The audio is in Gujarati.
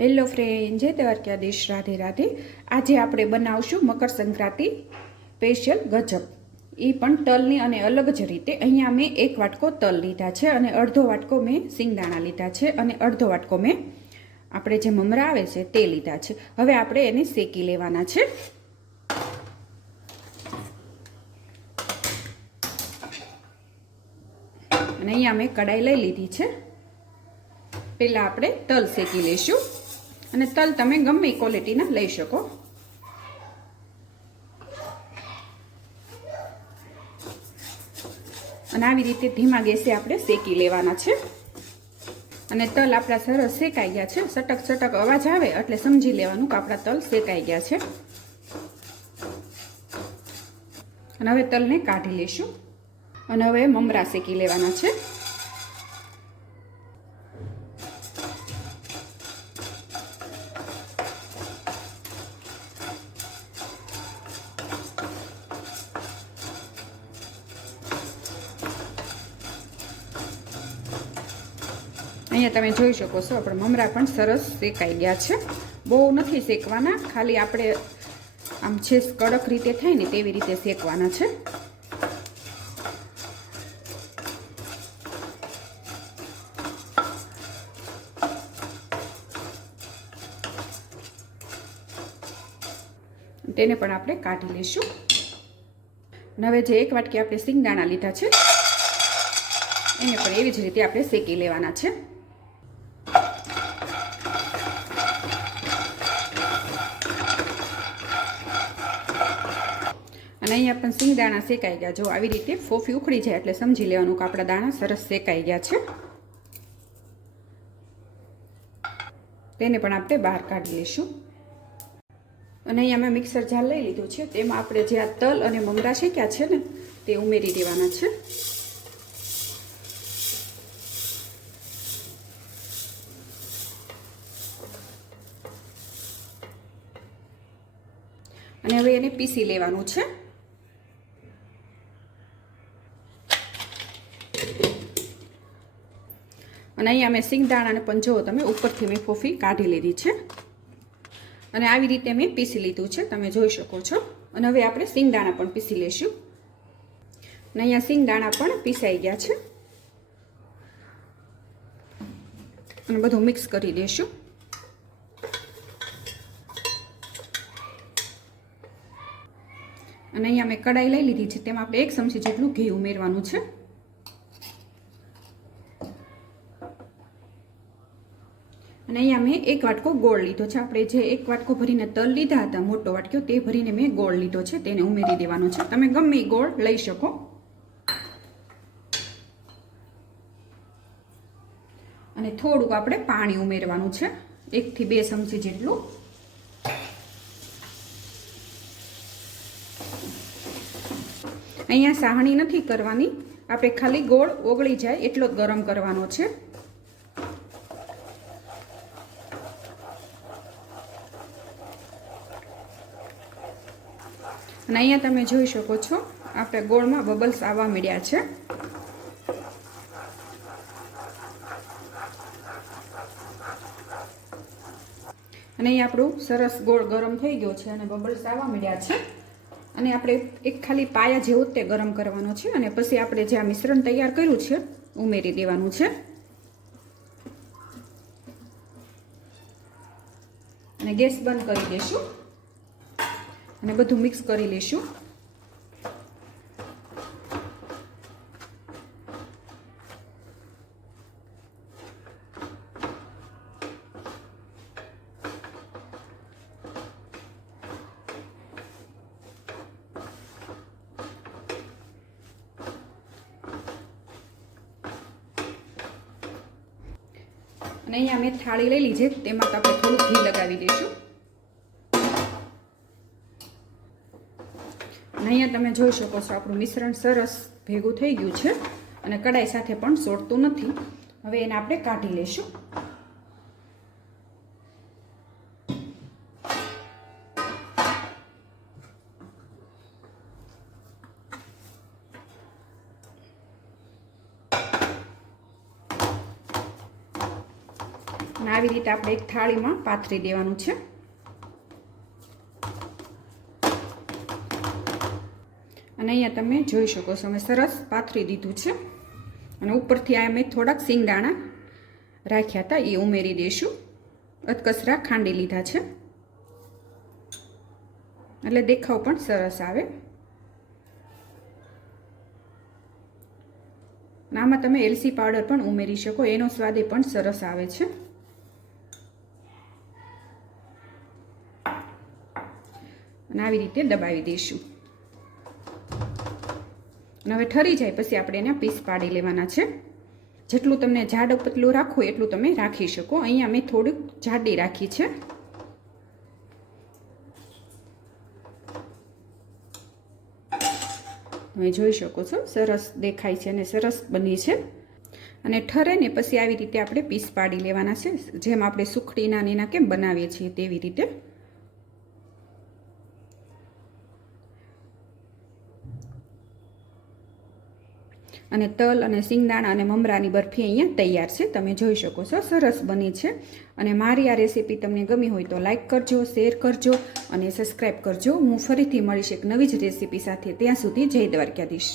હેલો ફ્રેન્ડ, જય દ્વારકાધીશ, રાધે રાધે। આજે આપણે બનાવશું મકર સંક્રાંતિ સ્પેશિયલ ગજબ, એ પણ તલની અને અલગ જ રીતે। અહીંયા મેં 1 વાટકો તલ લીધા છે અને અડધો વાટકો મેં સિંગદાણા લીધા છે અને અડધો વાટકો મેં આપણે જે મમરા આવે છે તે લીધા છે। હવે આપણે એને શેકી લેવાના છે। અને અહીંયા મેં કડાઈ લઈ લીધી છે। પહેલાં આપણે તલ શેકી લઈશું અને તલ તમે ગમે એ ક્વોલિટીના લઈ શકો। અને આવી રીતે ધીમા ગેસે આપણે શેકી લેવાના છે। અને તલ આપણા સરસ શેકાઈ ગયા છે। સટક સટક અવાજ આવે એટલે સમજી લેવાનું કે આપણા તલ શેકાઈ ગયા છે। અને હવે તલને કાઢી લઈશું અને હવે મમરા શેકી લેવાના છે। અહીંયા તમે જોઈ શકો છો આપણા મમરા પણ સરસ શેકાઈ ગયા છે। બહુ નથી શેકવાના, ખાલી આપણે આમ છે કડક રીતે થાય ને તેવી રીતે શેકવાના છે। તેને પણ આપણે કાઢી લઈશું। અને હવે જે 1 વાટકી આપણે સિંગદાણા લીધા છે એને પણ એવી જ રીતે આપણે શેકી લેવાના છે। અને અહીંયા પણ સિંગદાણા શેકાઈ ગયા। જો આવી રીતે ફોફી ઉખડી જાય એટલે સમજી લેવાનું કે આપણા દાણા સરસ શેકાઈ ગયા છે। તેને પણ આપણે બહાર કાઢી લઈશું। અને અહીંયા મેં મિક્સર જાર લઈ લીધું છે, તેમાં આપણે જે આ તલ અને મમરા શેક્યા છે ને તે ઉમેરી દેવાના છે। અને હવે એને પીસી લેવાનું છે। અને અહીંયા મેં સિંગદાણાને પણ જુઓ તમે ઉપરથી મેં ફોફી કાઢી લીધી છે અને આવી રીતે મેં પીસી લીધું છે, તમે જોઈ શકો છો। અને હવે આપણે સિંગદાણા પણ પીસી લઈશું। અને અહીંયા સિંગદાણા પણ પીસાઈ ગયા છે અને બધું મિક્સ કરી દઈશું। અને અહીંયા મેં કડાઈ લઈ લીધી છે, તેમાં આપણે 1 ચમચી જેટલું ઘી ઉમેરવાનું છે। અને અહીંયા મેં 1 વાટકો ગોળ લીધો છે। આપણે જે 1 વાટકો ભરીને તલ લીધા હતા, મોટો વાટકો, તે ભરીને મેં ગોળ લીધો છે, તેને ઉમેરી દેવાનો છે। તમે ગમે એ ગોળ લઈ શકો। અને થોડુંક આપણે પાણી ઉમેરવાનું છે, 1 થી 2 ચમચી જેટલું। અહીંયા સાહણી નથી કરવાની, આપણે ખાલી ગોળ ઓગળી જાય એટલો જ ગરમ કરવાનો છે। અને અહીંયા તમે જોઈ શકો છો આપણે ગોળમાં બબલ્સ આવવા માંડ્યા છે। અને અહીંયા આપણું સરસ ગોળ ગરમ થઈ ગયો છે અને બબલ્સ આવવા માંડ્યા છે। અને આપણે એક ખાલી પાયા જેવું તે ગરમ કરવાનો છે અને પછી આપણે જે આ મિશ્રણ તૈયાર કર્યું છે ઉમેરી દેવાનું છે અને ગેસ બંધ કરી દઈશું અને બધું મિક્સ કરી લઈશું। અને અહીંયા મેં થાળી લઈ લીધી, તેમાં આપણે થોડું ઘી લગાવી દઈશું। અને અહીંયા તમે જોઈ શકો છો આપણું મિશ્રણ સરસ ભેગું થઈ ગયું છે અને કડાઈ સાથે પણ ચોંટતું નથી। હવે એને આપણે કાઢી લઈશું। અને અને આવી રીતે આપણે એક થાળીમાં પાથરી દેવાનું છે. અને અહીંયા તમે જોઈ શકો છો અમે સરસ પાથરી દીધું છે. અને ઉપરથી આ મેં થોડાક સિંગદાણા રાખ્યા હતા એ ઉમેરી દઈશું. અધકચરા ખાંડી લીધા છે એટલે દેખાવ પણ સરસ આવે. અને આમાં તમે એલચી પાવડર પણ ઉમેરી શકો, એનો સ્વાદ પણ સરસ આવે છે. અને આવી રીતે દબાવી દઈશું. અને હવે ઠરી જાય પછી આપણે એને પીસ પાડી લેવાના છે. જેટલું તમને જાડું પતલું રાખવું એટલું તમે રાખી શકો. અહીંયા મેં થોડીક જાડી રાખી છે. તમે જોઈ શકો છો સરસ દેખાય છે અને સરસ બની છે. અને ઠરે ને પછી આવી રીતે આપણે પીસ પાડી લેવાના છે, જેમ આપણે સુખડીના ને એના કેમ બનાવીએ છીએ તેવી રીતે. અને તલ અને સિંગદાણા અને મમરાની બરફી અહીંયા તૈયાર છે. તમે જોઈ શકો છો સરસ બની છે. અને મારી આ રેસીપી તમને ગમી હોય તો લાઈક કરજો, શેર કરજો અને સબસ્ક્રાઈબ કરજો. હું ફરીથી મળીશ એક નવી જ રેસીપી સાથે. ત્યાં સુધી જય દ્વારકાધીશ.